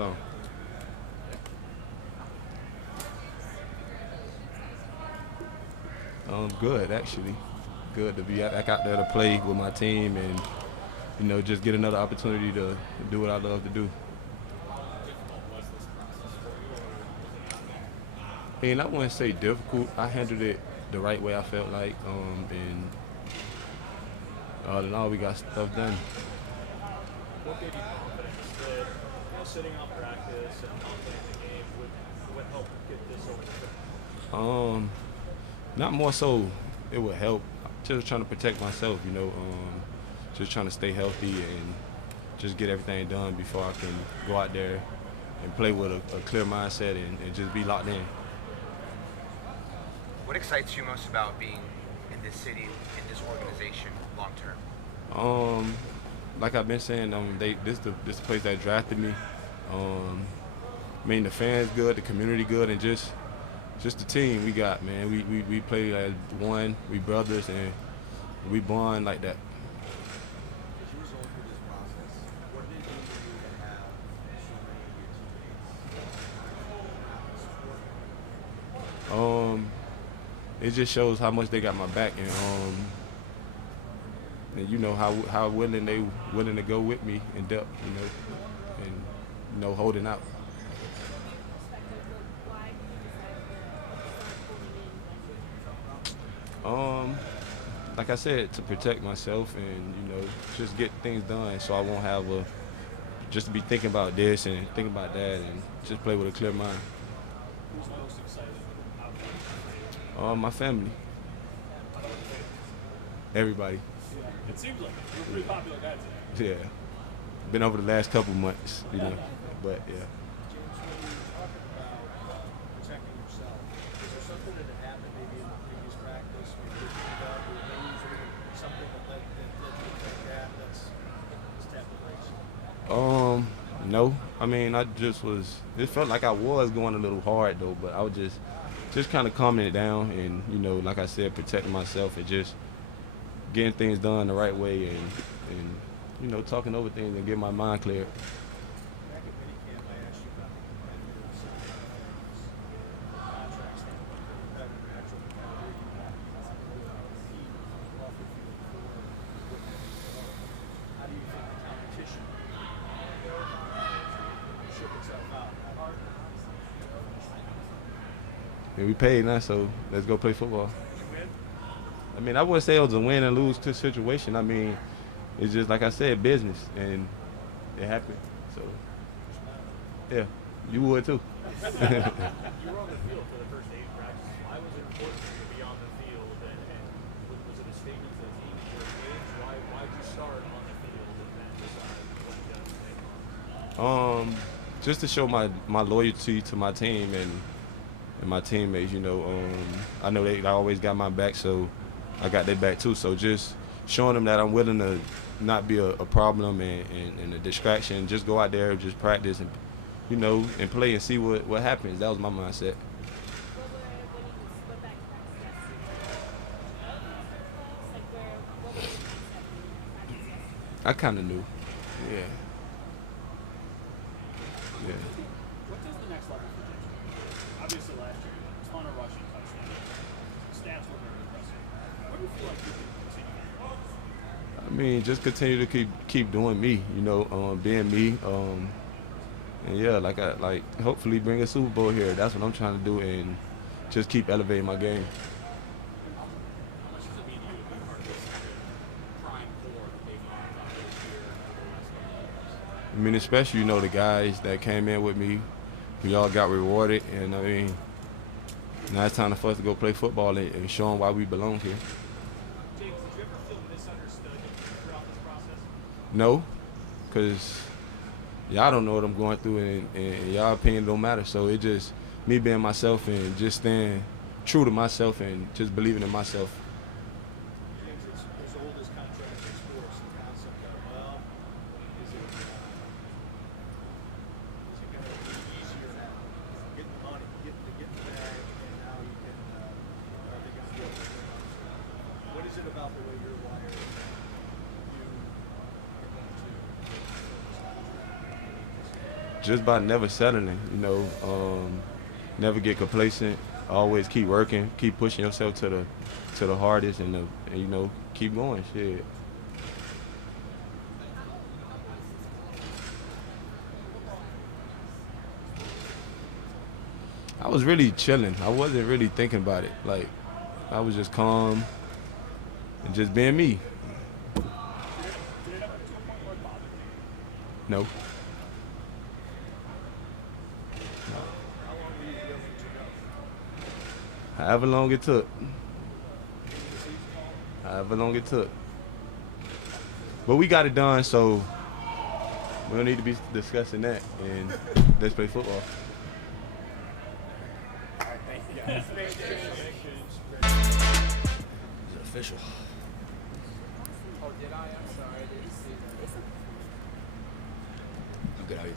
long. Good, actually. Good to be back out there to play with my team and, just get another opportunity to do what I love to do. I wouldn't say difficult. I handled it the right way I felt like, and all in all, we got stuff done. What gave you confidence that sitting out practice and not playing the game would help get this over the finish? Not more so it would help. Just trying to protect myself, just trying to stay healthy and just get everything done before I can go out there and play with a clear mindset and just be locked in. What excites you most about being in this city, in this organization, long term? Like I've been saying, this the place that drafted me. The fans good, the community good, and just the team we got, man. We play as one, we brothers, and we bond like that. As you was going through this process, what did it mean for you to have so many of your teammates? It just shows how much they got my back, and how willing they to go with me in depth, and holding out. Like I said, to protect myself and just get things done, so I won't have just to be thinking about this and thinking about that, and just play with a clear mind. Who's most excited about My family. Everybody. It seems like you're a pretty popular guy today. Yeah. Been over the last couple months, but yeah. James, when you were talking about protecting yourself, is there something that had happened maybe in the previous practice, maybe you picked up or lose, or something that led you to think that's tap the brakes? No. I just was. It felt like I was going a little hard though, but I was just kind of calming it down and like I said, protecting myself and just getting things done the right way and talking over things and getting my mind clear. Back at minicamp, I asked you about the competitive side of things, contract standpoint, competitive, actual competitive, you want to compete off the field for what you do. How do you think the competition shook itself out? How hard? And we paid now, so let's go play football. I wouldn't say it was a win and lose situation. It's just like I said, business, and it happened. So, yeah, you would too. You were on the field for the first 8 practices. Why was it important for you to be on the field? And was it a statement to the team at your age? Why did you start on the field and then decide what to make? Just to show my loyalty to my team and my teammates. I know they always got my back, so I got their back too. So just showing them that I'm willing to not be a problem and a distraction. Just go out there, just practice and and play and see what happens. That was my mindset. I kind of knew. Yeah. Yeah. What does the next level for James do? Obviously last year you had a ton of rushing touchdowns. Stats were very impressive. What do you feel like you can continue? Just continue to keep doing me, being me, and yeah, like hopefully bring a Super Bowl here. That's what I'm trying to do, and just keep elevating my game. How much does it mean to you to be part of this prime core that they've knocked out this year over the last couple of years? Especially the guys that came in with me, we all got rewarded, and now it's time for us to go play football and show them why we belong here. James, did you ever feel misunderstood throughout this process? No, because y'all don't know what I'm going through, and y'all opinion don't matter. So it just me being myself and just staying true to myself and just believing in myself. James, it's as old as contracts in sports, the concept of, is it going to be easier now? Getting the money, getting the bag, and now you can, are they going to be able to bring on? What is it about the way you're wired? You are going to just by never settling, never get complacent, always keep working, keep pushing yourself to the hardest, and keep going. Shit. I was really chilling. I wasn't really thinking about it. Like, I was just calm and just being me. No. However long it took. However long it took. But we got it done, so we don't need to be discussing that. And let's play football. Is it official? Oh, did I? I'm sorry. I didn't see that. I'm good. How are you?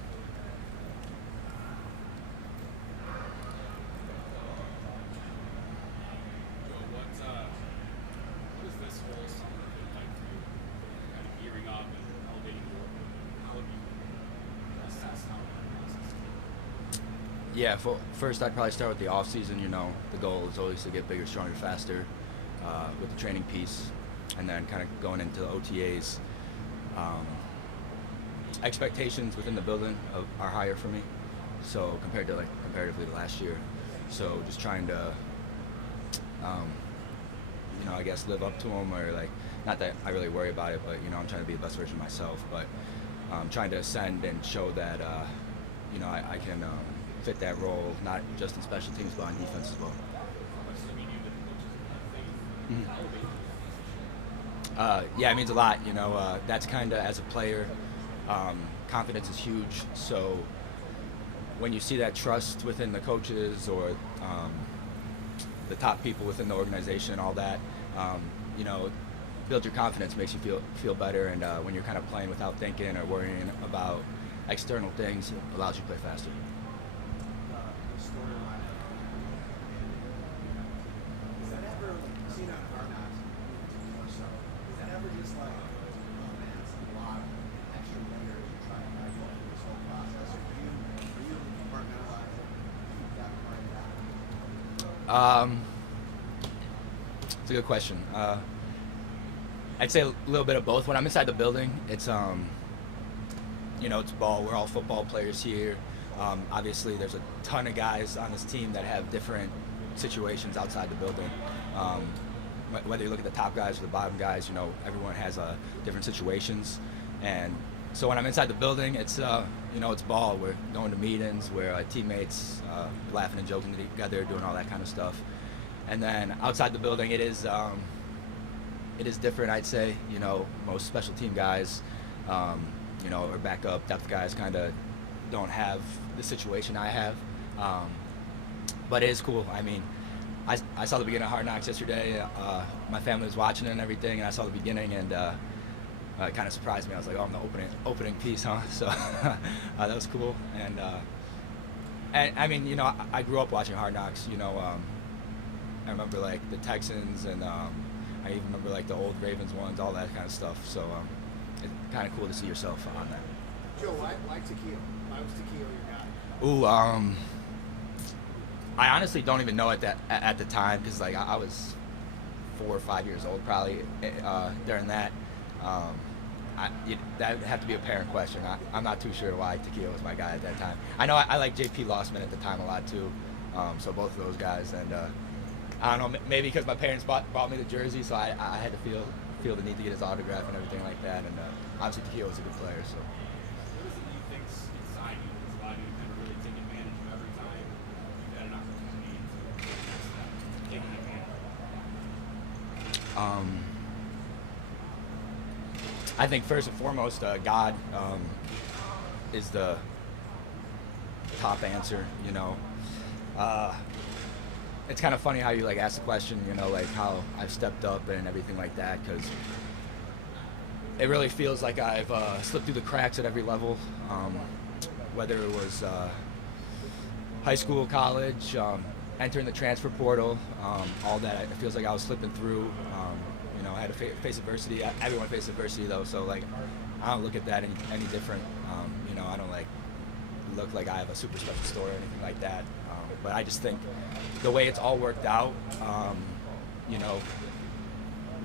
What is this whole summer been like for you? Kind of gearing up and elevating your work. How have you assessed how that process is? Yeah, first I'd probably start with the off season. The goal is always to get bigger, stronger, faster with the training piece, and then kind of going into the OTAs. Expectations within the building are higher for me, so comparatively to last year. So just trying to, I guess live up to them, or not that I really worry about it, but I'm trying to be the best version of myself. But trying to ascend and show that I can fit that role, not just in special teams but on defense as well. Yeah, it means a lot. That's kind of, as a player, confidence is huge. So when you see that trust within the coaches or the top people within the organization and all that, build your confidence, makes you feel better. And when you're kind of playing without thinking or worrying about external things, it allows you to play faster. The storyline. Is that ever seen on Hard Knocks or so? Is that ever just like, oh man, it's a lot of extra layers you're trying to go through this whole process? Or do you compartmentalize it, keep that part down? It's a good question. I'd say a little bit of both. When I'm inside the building, it's it's ball. We're all football players here. Obviously, there's a ton of guys on this team that have different situations outside the building. Whether you look at the top guys or the bottom guys, everyone has different situations. And so when I'm inside the building, it's it's ball. We're going to meetings, we're teammates, laughing and joking together, doing all that kind of stuff. And then outside the building, it is different. I'd say most special team guys, or backup depth guys, kind of don't have the situation I have. But it is cool. I mean, I saw the beginning of Hard Knocks yesterday. My family was watching it and everything, and I saw the beginning, and it kind of surprised me. I was like, oh, I'm the opening piece, huh? So that was cool. And I mean, I grew up watching Hard Knocks. I remember the Texans, and I even remember the old Ravens ones, all that kind of stuff. So it's kind of cool to see yourself on that. Joe, why Tequila? Why was Tequila your guy? Ooh, I honestly don't even know at the time, because I was 4 or 5 years old probably during that. That would have to be a parent question. I'm not too sure why Tequila was my guy at that time. I know I like J.P. Lossman at the time a lot too. So both of those guys, and I don't know, maybe because my parents bought me the jersey, so I had to feel the need to get his autograph and everything like that. And obviously Tequila was a good player. So. What is it you think's inside you that's allowed you to kind of really take advantage of every time you've had an opportunity to take advantage? I think first and foremost, God is the top answer. It's kind of funny how you ask the question, how I've stepped up and everything like that, because it really feels like I've slipped through the cracks at every level, whether it was high school, college, entering the transfer portal, all that. It feels like I was slipping through. I had to face adversity. Everyone faces adversity though, so I don't look at that any different. I don't doesn't look like I have a super special story or anything like that. But I just think the way it's all worked out, you know,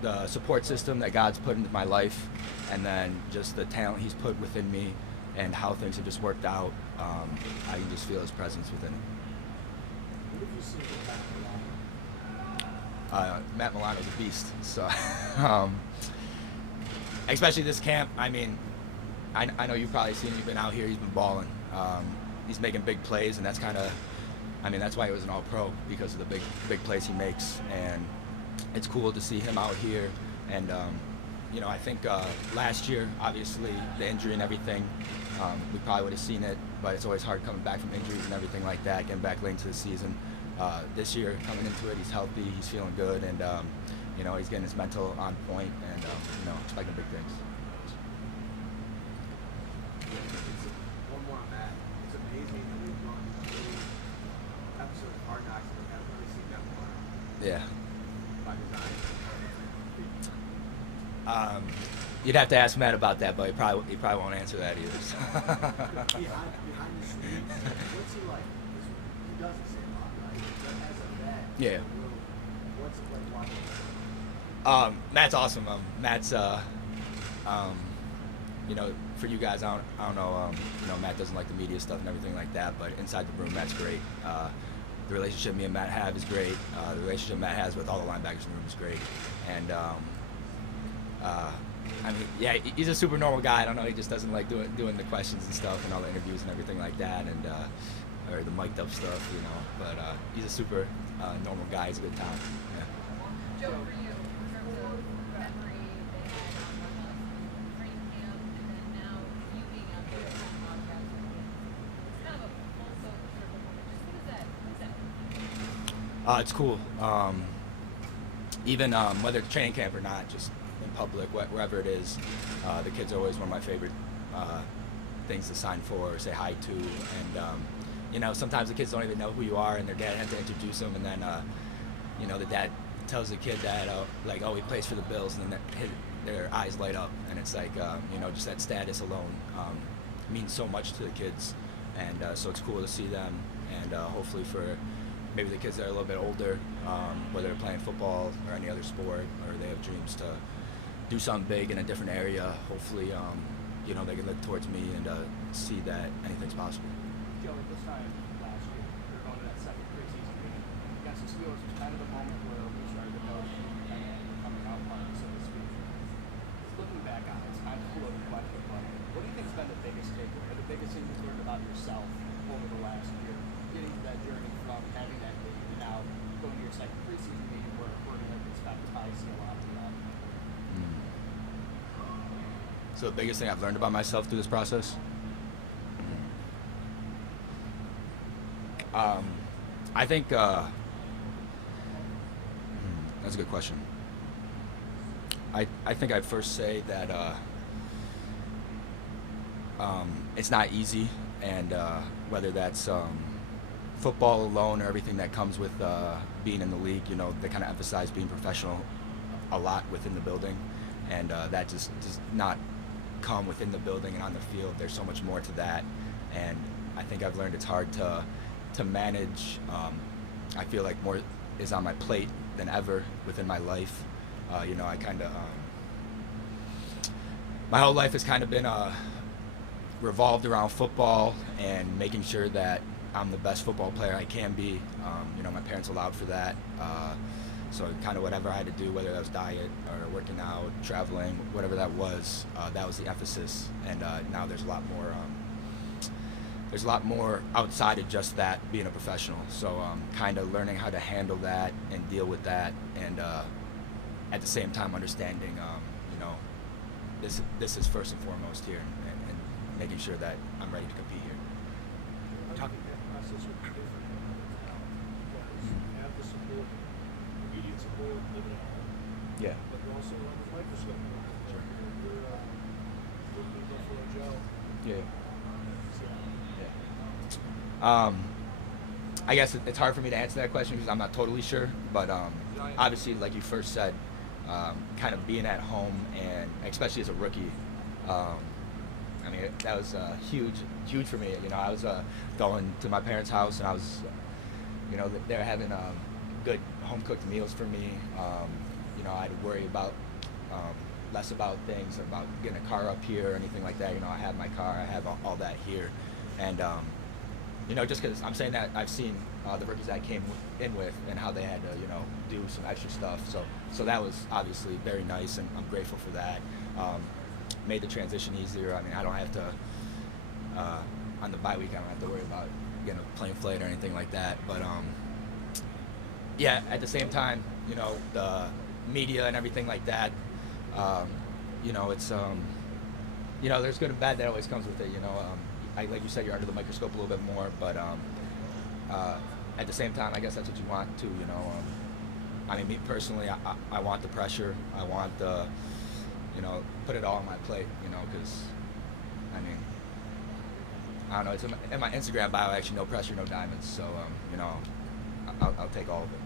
the support system that God's put into my life, and then just the talent He's put within me, and how things have just worked out, I can just feel His presence within it. What have you seen with Matt Milano? Matt Milano's a beast. So, especially this camp. I mean, I know you've probably seen him. He's been out here. He's been balling. He's making big plays, and that's kind of, I mean, that's why he was an All-Pro, because of the big plays he makes. And it's cool to see him out here. And you know, I think last year, obviously, the injury and everything, we probably would have seen it. But it's always hard coming back from injuries and everything like that, getting back late into the season. This year, coming into it, he's healthy, he's feeling good, and you know, he's getting his mental on point, and you know, expecting big things. One more on that. It's amazing that we've gone through episodes of Hard Knocks and we haven't really seen that one Yeah. by design. You'd have to ask Matt about that, but he probably won't answer that either. So. Behind the scenes, what's he like? 'Cause he doesn't say a lot, right? But as a vet, Yeah. what's it like watching him? Matt's awesome. Matt's, you know, for you guys, I don't know, you know, Matt doesn't like the media stuff and everything like that, but inside the room, Matt's great. The relationship me and Matt have is great. The relationship Matt has with all the linebackers in the room is great. And, I mean, yeah, he's a super normal guy. I don't know, he just doesn't like doing the questions and stuff and all the interviews and everything like that, and or the mic'd up stuff, you know. But he's a super normal guy. He's a good time. Yeah. Joe, for you, in terms of memory they had on training camp, and then now you being out there on the podcast, it's kind of a full circle moment. Just what is that? It's cool. Even whether it's training camp or not, just in public, wherever it is, the kids are always one of my favorite things to sign for or say hi to. And you know, sometimes the kids don't even know who you are, and their dad has to introduce them, and then you know, the dad tells the kid that like, oh, he plays for the Bills, and then their eyes light up, and it's like, you know, just that status alone means so much to the kids, and so it's cool to see them, and hopefully for maybe the kids that are a little bit older, whether they're playing football or any other sport, or they have dreams to do something big in a different area, hopefully you know, they can look towards me and see that anything's possible. Joey, this time last year, you're going to that second preseason meeting against the Steelers. Was kind of the moment where we started to know that you were kind of coming out party, so to speak. Looking back on it, it's kind of a loaded question, but what do you think has been the biggest takeaway, or the biggest thing you've learned about yourself over the last year, getting to that journey from having that meeting to now going to your second preseason meeting where we're going to expect to probably see a lot of the So the biggest thing I've learned about myself through this process? I think that's a good question. I think I'd first say that it's not easy, and whether that's football alone or everything that comes with being in the league, you know, they kind of emphasize being professional a lot within the building, and that just does not come within the building and on the field. There's so much more to that, and I think I've learned it's hard to manage. I feel like more is on my plate than ever within my life. You know, I kind of my whole life has kind of been revolved around football and making sure that I'm the best football player I can be. You know, my parents allowed for that. So kind of whatever I had to do, whether that was diet or working out, traveling, whatever that was the emphasis. And now there's a lot more. There's a lot more outside of just that, being a professional. So kind of learning how to handle that and deal with that, and at the same time understanding, you know, this is first and foremost here, and making sure that I'm ready to compete here. How do you think that process would be different now? Because you have the support, immediate support, living at home, Yeah. but you're also under the microscope. Sure. You're Buffalo Joe. Yeah. So, I guess it's hard for me to answer that question because I'm not totally sure, but obviously, like you first said, kind of being at home, and especially as a rookie, I mean, that was huge for me. You know, I was going to my parents' house, and I was, you know, they were having good home-cooked meals for me. You know, I had to worry about less about things, about getting a car up here or anything like that. You know, I have my car, I have all that here. And, you know, just because I'm saying that, I've seen the rookies I came in with and how they had to, you know, do some extra stuff. So that was obviously very nice, and I'm grateful for that. Made the transition easier. I mean, I don't have to, on the bye week, I don't have to worry about getting a plane flight or anything like that. But, yeah, at the same time, you know, the media and everything like that, you know, it's, you know, there's good and bad that always comes with it, you know. Like you said, you're under the microscope a little bit more, but at the same time, I guess that's what you want too, you know. I mean, me personally, I want the pressure. I want the, you know, put it all on my plate, you know, because, I mean, I don't know, it's in my Instagram bio, actually, no pressure, no diamonds, so, you know, I'll take all of it.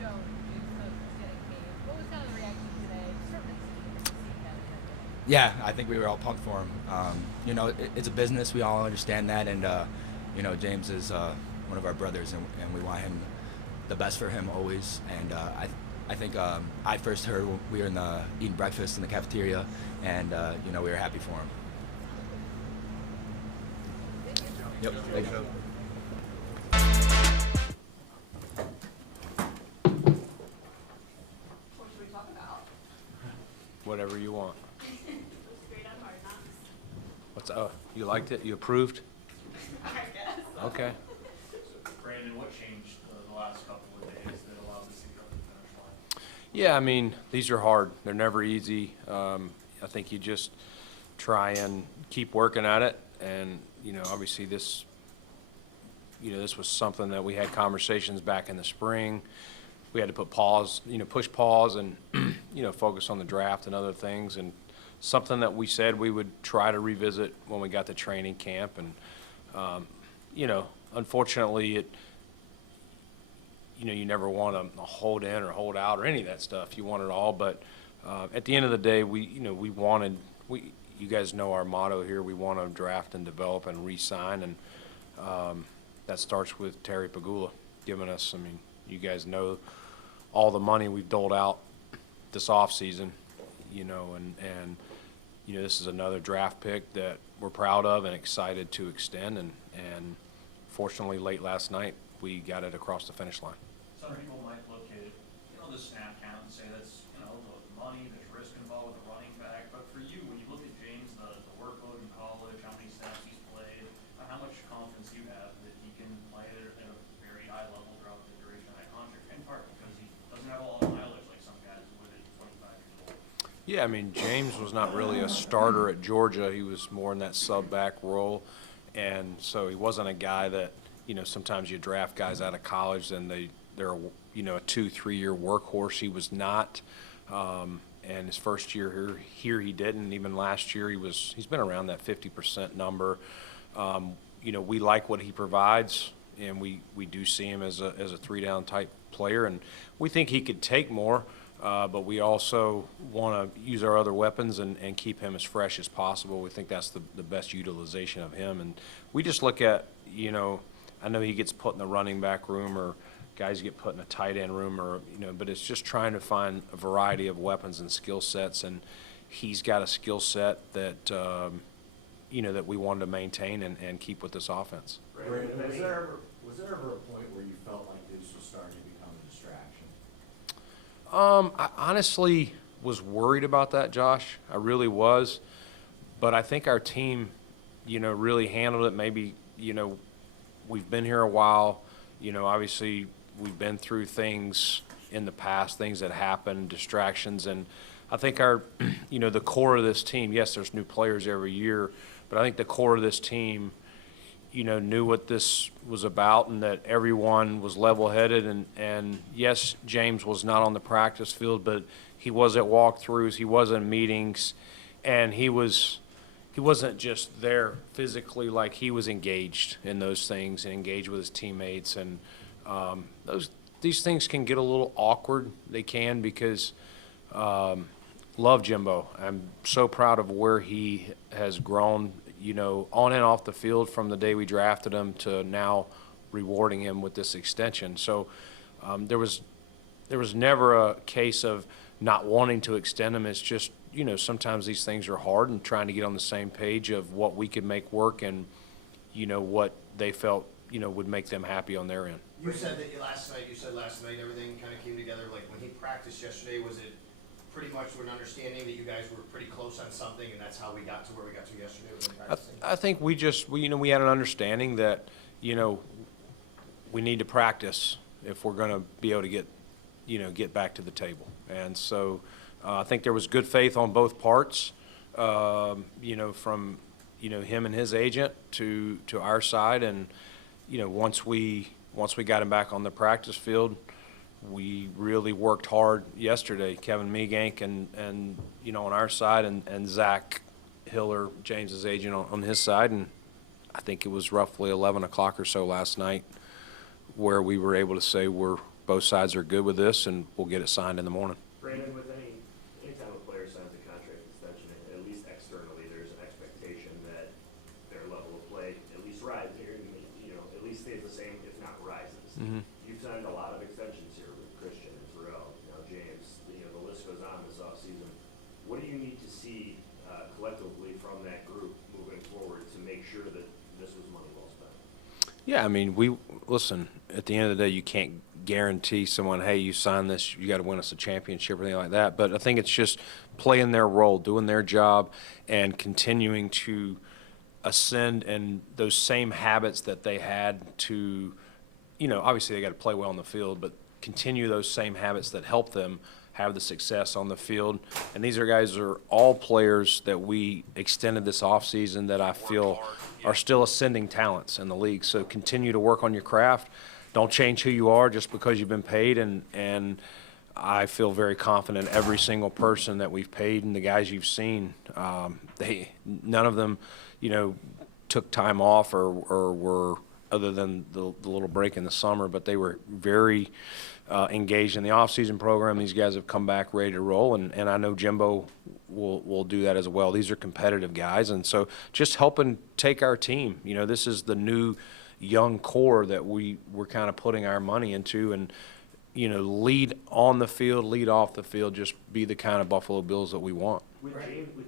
Joe, you spoke to getting paid. What was kind of the reaction today? Certainly seeing that. Yeah, I think we were all pumped for him. You know, it's a business. We all understand that, and you know, James is one of our brothers, and we want him the best for him always. And I think I first heard when we were eating breakfast in the cafeteria, and you know, we were happy for him. Yep. Thank you. What should we talk about? Whatever you want. It was great on Hard Knocks. What's you liked it? You approved? I guess. Okay. So, Brandon, what changed the last couple of days that allowed this to go to the finish line? Yeah, I mean, these are hard. They're never easy. I think you just try and keep working at it. And, you know, obviously this was something that we had conversations back in the spring. We had to put pause, you know, push pause and, you know, focus on the draft and other things. And something that we said we would try to revisit when we got to training camp. And, you know, unfortunately, you never want to hold in or hold out or any of that stuff. You want it all. But at the end of the day, you guys know our motto here. We want to draft and develop and re-sign. And that starts with Terry Pagula giving us, I mean, you guys know all the money we've doled out this offseason, you know, and you know, this is another draft pick that we're proud of and excited to extend. And fortunately, late last night, we got it across the finish line. Some people might look at, you know, the snap count and say that's, you know, the money, there's risk involved with the running back. But for you, when you look at James, the workload in college, how many snaps he's played, how much confidence you have that he can play at a very high level throughout the duration of that contract, in part because he doesn't have a lot of mileage like some guys would at 25 years old. Yeah, I mean, James was not really a starter at Georgia. He was more in that sub-back role. And so he wasn't a guy that, you know, sometimes you draft guys out of college and they're you know, a 2-3 year workhorse. He was not. And his first year here he didn't. Even last year he's been around that 50% number. You know, we like what he provides, and we do see him as a 3-down type player, and we think he could take more. But we also want to use our other weapons and keep him as fresh as possible. We think that's the best utilization of him. And we just look at, you know, I know he gets put in the running back room or guys get put in a tight end room or, you know, but it's just trying to find a variety of weapons and skill sets. And he's got a skill set that, you know, that we wanted to maintain and keep with this offense. Brandon, was there ever a point where you felt like this was starting to become a distraction? I honestly was worried about that, Josh. I really was. But I think our team, you know, really handled it. Maybe, you know, we've been here a while. You know, obviously we've been through things in the past, things that happened, distractions. And I think our, you know, the core of this team, yes, there's new players every year, but I think the core of this team, you know, knew what this was about and that everyone was level-headed. And yes, James was not on the practice field, but he was at walkthroughs, he was in meetings, and he wasn't just there physically, like he was engaged in those things and engaged with his teammates. And these things can get a little awkward. They can because love Jimbo. I'm so proud of where he has grown, you know, on and off the field from the day we drafted him to now rewarding him with this extension. So there was never a case of not wanting to extend him. It's just, you know, sometimes these things are hard, and trying to get on the same page of what we could make work and, you know, what they felt, you know, would make them happy on their end. You said that last night everything kind of came together. Like when he practiced yesterday, was it pretty much an understanding that you guys were pretty close on something, and that's how we got to where we got to yesterday with him practicing? I think we had an understanding that, you know, we need to practice if we're going to be able to get back to the table. And so I think there was good faith on both parts, you know, from, you know, him and his agent to our side. And, you know, once we got him back on the practice field, we really worked hard yesterday. Kevin Meegank and you know, on our side, and Zach Hiller, James's agent, on his side. And I think it was roughly 11 o'clock or so last night where we were able to say both sides are good with this, and we'll get it signed in the morning. Brandon, with anytime a player signs a contract extension, at least externally, there's an expectation that their level of play at least rises, you know, at least stays the same, if not rises. Mm-hmm. You've signed a lot of extensions here with Christian and Terrell, you know, James, you know, the list goes on this offseason. What do you need to see collectively from that group moving forward to make sure that this was money well spent? Yeah, I mean, listen, at the end of the day, you can't guarantee someone, hey, you sign this, you got to win us a championship or anything like that. But I think it's just playing their role, doing their job, and continuing to ascend in those same habits that they had to, you know, obviously they got to play well on the field, but continue those same habits that help them have the success on the field. And these guys are all players that we extended this offseason that I feel are still ascending talents in the league. So continue to work on your craft. Don't change who you are just because you've been paid. And I feel very confident every single person that we've paid and the guys you've seen, none of them, you know, took time off or were, other than the little break in the summer, but they were very engaged in the off-season program. These guys have come back ready to roll, and I know Jimbo will do that as well. These are competitive guys, and so just helping take our team. You know, this is the new young core that we're kind of putting our money into, and, you know, lead on the field, lead off the field, just be the kind of Buffalo Bills that we want. With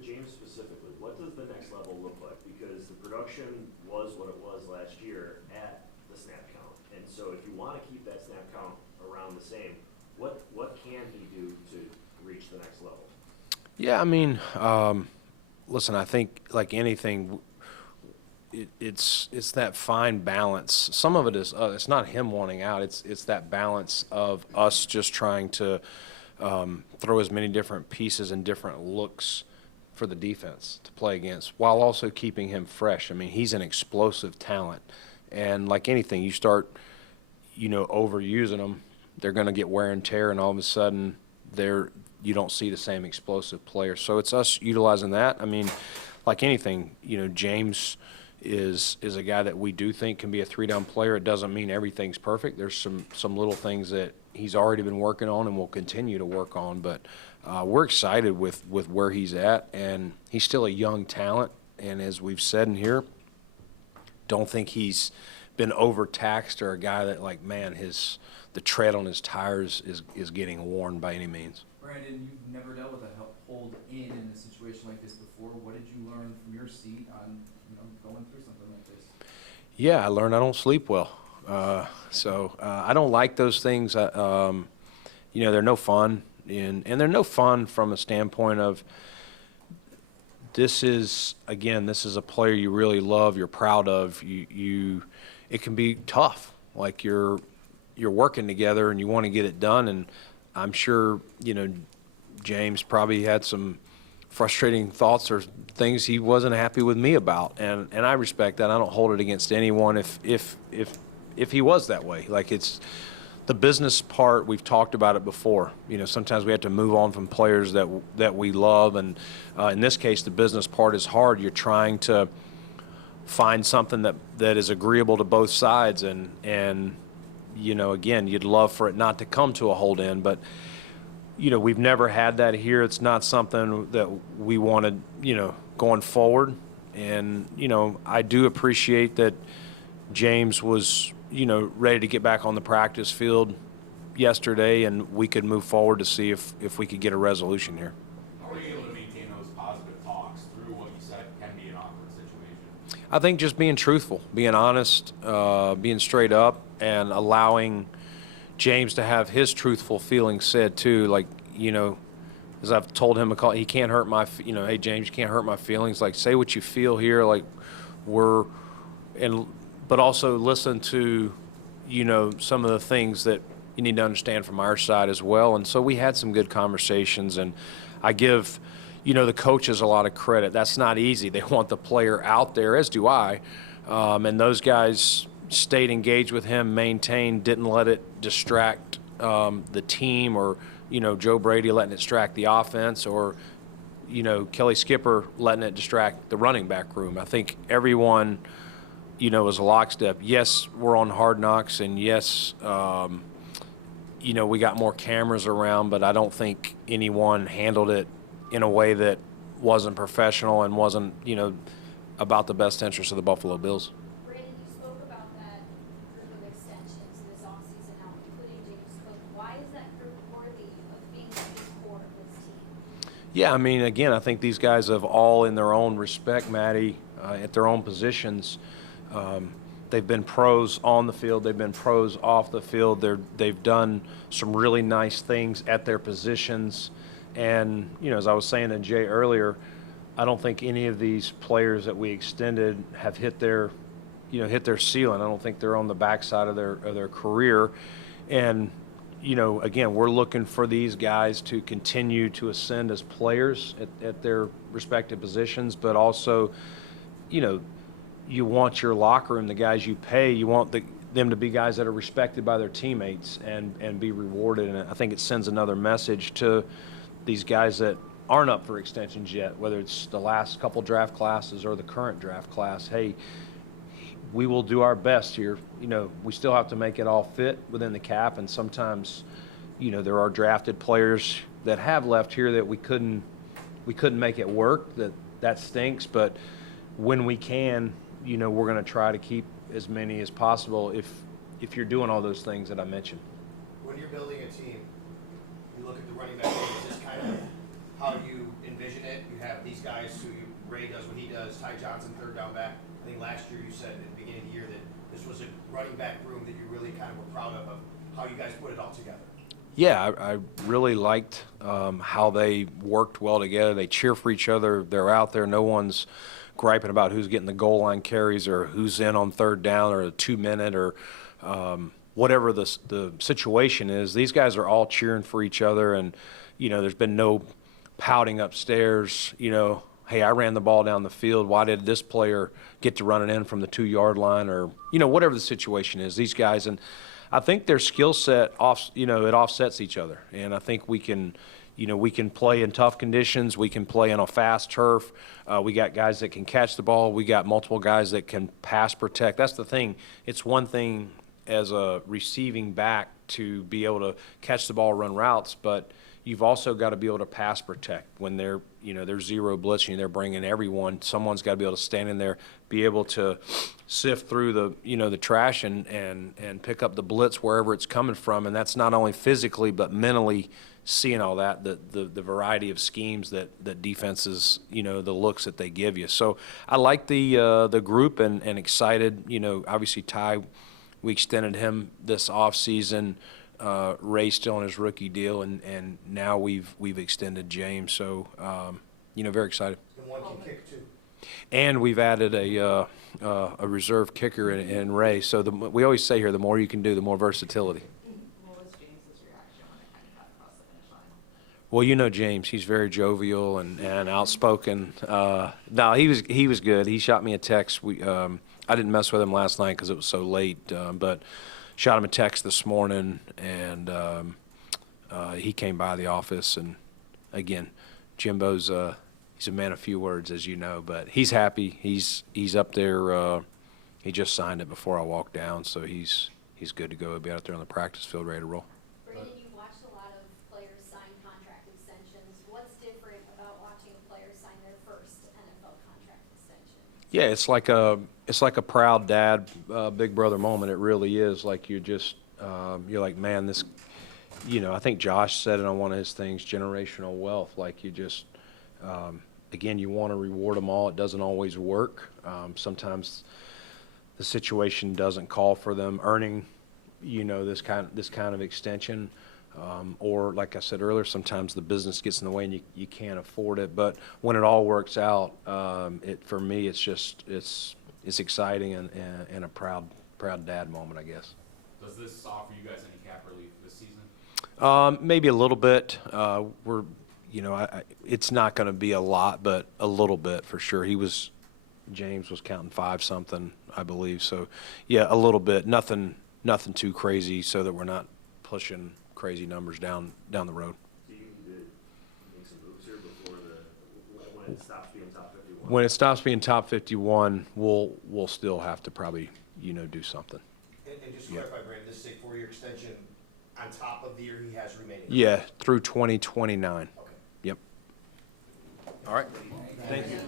James specifically, what does the next level look like? Because the production was what it was last year at the snap count. And so if you want to keep that snap count around the same, what can he do to reach the next level? Yeah, I mean, listen, I think like anything, it's that fine balance. Some of it is it's not him wanting out. It's that balance of us just trying to throw as many different pieces and different looks for the defense to play against, while also keeping him fresh. I mean, he's an explosive talent, and like anything, you start, you know, overusing them, they're going to get wear and tear, and all of a sudden you don't see the same explosive player. So it's us utilizing that. I mean, like anything, you know, James is a guy that we do think can be a three-down player. It doesn't mean everything's perfect. There's some little things that he's already been working on and will continue to work on, but we're excited with where he's at, and he's still a young talent. And as we've said in here, don't think he's been overtaxed or a guy that, like, man, the tread on his tires is getting worn by any means. Brandon, you've never dealt with a hold in a situation like this before. What did you learn from your seat on, you know, going through something like this? Yeah, I learned I don't sleep well. So I don't like those things. You know, they're no fun. And they're no fun from a standpoint of this is a player you really love, you're proud of. It can be tough. Like you're working together and you want to get it done. And I'm sure, you know, James probably had some frustrating thoughts or things he wasn't happy with me about. And I respect that. I don't hold it against anyone if he was that way. Like, it's the business part, we've talked about it before. You know, sometimes we have to move on from players that we love, and in this case, the business part is hard. You're trying to find something that is agreeable to both sides, and you know, again, you'd love for it not to come to a hold in, but we've never had that here. It's not something that we wanted, going forward. And, I do appreciate that James was, ready to get back on the practice field yesterday, and we could move forward to see if we could get a resolution here. How were you able to maintain those positive talks through what you said can be an awkward situation? I think just being truthful, being honest, being straight up, and allowing James to have his truthful feelings said too. Like, as I've told him, he can't hurt my, hey James, you can't hurt my feelings. Like, say what you feel here. Like, but also listen to, some of the things that you need to understand from our side as well. And so we had some good conversations, and I give, the coaches a lot of credit. That's not easy. They want the player out there, as do I. And those guys stayed engaged with him, maintained, didn't let it distract the team, or, Joe Brady letting it distract the offense, or, Kelly Skipper letting it distract the running back room. I think everyone, was a lockstep. Yes, we're on Hard Knocks, and yes, we got more cameras around, but I don't think anyone handled it in a way that wasn't professional and wasn't, about the best interest of the Buffalo Bills. Brandon, you spoke about that group of extensions this offseason now, including James Cook. Why is that group worthy of being the core of this team? Yeah, I mean, again, I think these guys have all, in their own respect, Maddie, at their own positions, they've been pros on the field. They've been pros off the field. They've done some really nice things at their positions. And, as I was saying to Jay earlier, I don't think any of these players that we extended have hit their ceiling. I don't think they're on the backside of their career. And, again, we're looking for these guys to continue to ascend as players at their respective positions, but also, you want your locker room, the guys you pay, you want them to be guys that are respected by their teammates and be rewarded. And I think it sends another message to these guys that aren't up for extensions yet, whether it's the last couple draft classes or the current draft class. Hey, we will do our best here. We still have to make it all fit within the cap, and sometimes, there are drafted players that have left here that we couldn't make it work. That stinks, but when we can, we're going to try to keep as many as possible if you're doing all those things that I mentioned. When you're building a team, you look at the running back room, is this kind of how you envision it? You have these guys who Ray does what he does, Ty Johnson, third down back. I think last year you said at the beginning of the year that this was a running back room that you really kind of were proud of how you guys put it all together. Yeah, I really liked how they worked well together. They cheer for each other. They're out there. No one's griping about who's getting the goal line carries or who's in on third down or a 2-minute or whatever the situation is. These guys are all cheering for each other, and, there's been no pouting upstairs, hey, I ran the ball down the field. Why did this player get to run it in from the 2-yard line, or, whatever the situation is. These guys, and I think their skill set it offsets each other. And I think we can play in tough conditions. We can play on a fast turf. We got guys that can catch the ball. We got multiple guys that can pass protect. That's the thing. It's one thing as a receiving back to be able to catch the ball, run routes, but you've also got to be able to pass protect when they're zero blitzing. They're bringing everyone. Someone's got to be able to stand in there, be able to sift through the trash and pick up the blitz wherever it's coming from. And that's not only physically but mentally seeing all that, the variety of schemes that defenses, the looks that they give you. So I like the group and excited. Obviously Ty, we extended him this offseason. Ray's still on his rookie deal, and now we've extended James. So, very excited. And one can kick too. And we've added a reserve kicker in Ray. So we always say here, the more you can do, the more versatility. What was James's reaction when it kind of got across the finish line? Well, James, he's very jovial and outspoken. No, he was good. He shot me a text. I didn't mess with him last night because it was so late, but shot him a text this morning, and he came by the office. And again, Jimbo's he's a man of few words, as you know, but he's happy. He's up there. He just signed it before I walked down, so he's good to go. He'll be out there on the practice field ready to roll. Brandon, you watched a lot of players sign Yeah, it's like a proud dad, big brother moment. It really is. Like you're like, man, this, I think Josh said it on one of his things, generational wealth. Like you just, again, you want to reward them all. It doesn't always work. Sometimes the situation doesn't call for them earning, this kind of extension. Or like I said earlier, sometimes the business gets in the way and you can't afford it. But when it all works out, for me, it's exciting and a proud dad moment, I guess. Does this offer you guys any cap relief this season? Maybe a little bit. It's not going to be a lot, but a little bit for sure. James was counting 5 something, I believe. So yeah, a little bit. Nothing too crazy, so that we're not pushing crazy numbers down the road. Do you need to make some moves here before when it stops being top 51? When it stops being top 51, we'll still have to probably do something. And just to clarify, Brandon, this is a 4-year extension on top of the year he has remaining? Yeah, through 2029. Okay. Yep. All right. Thank you.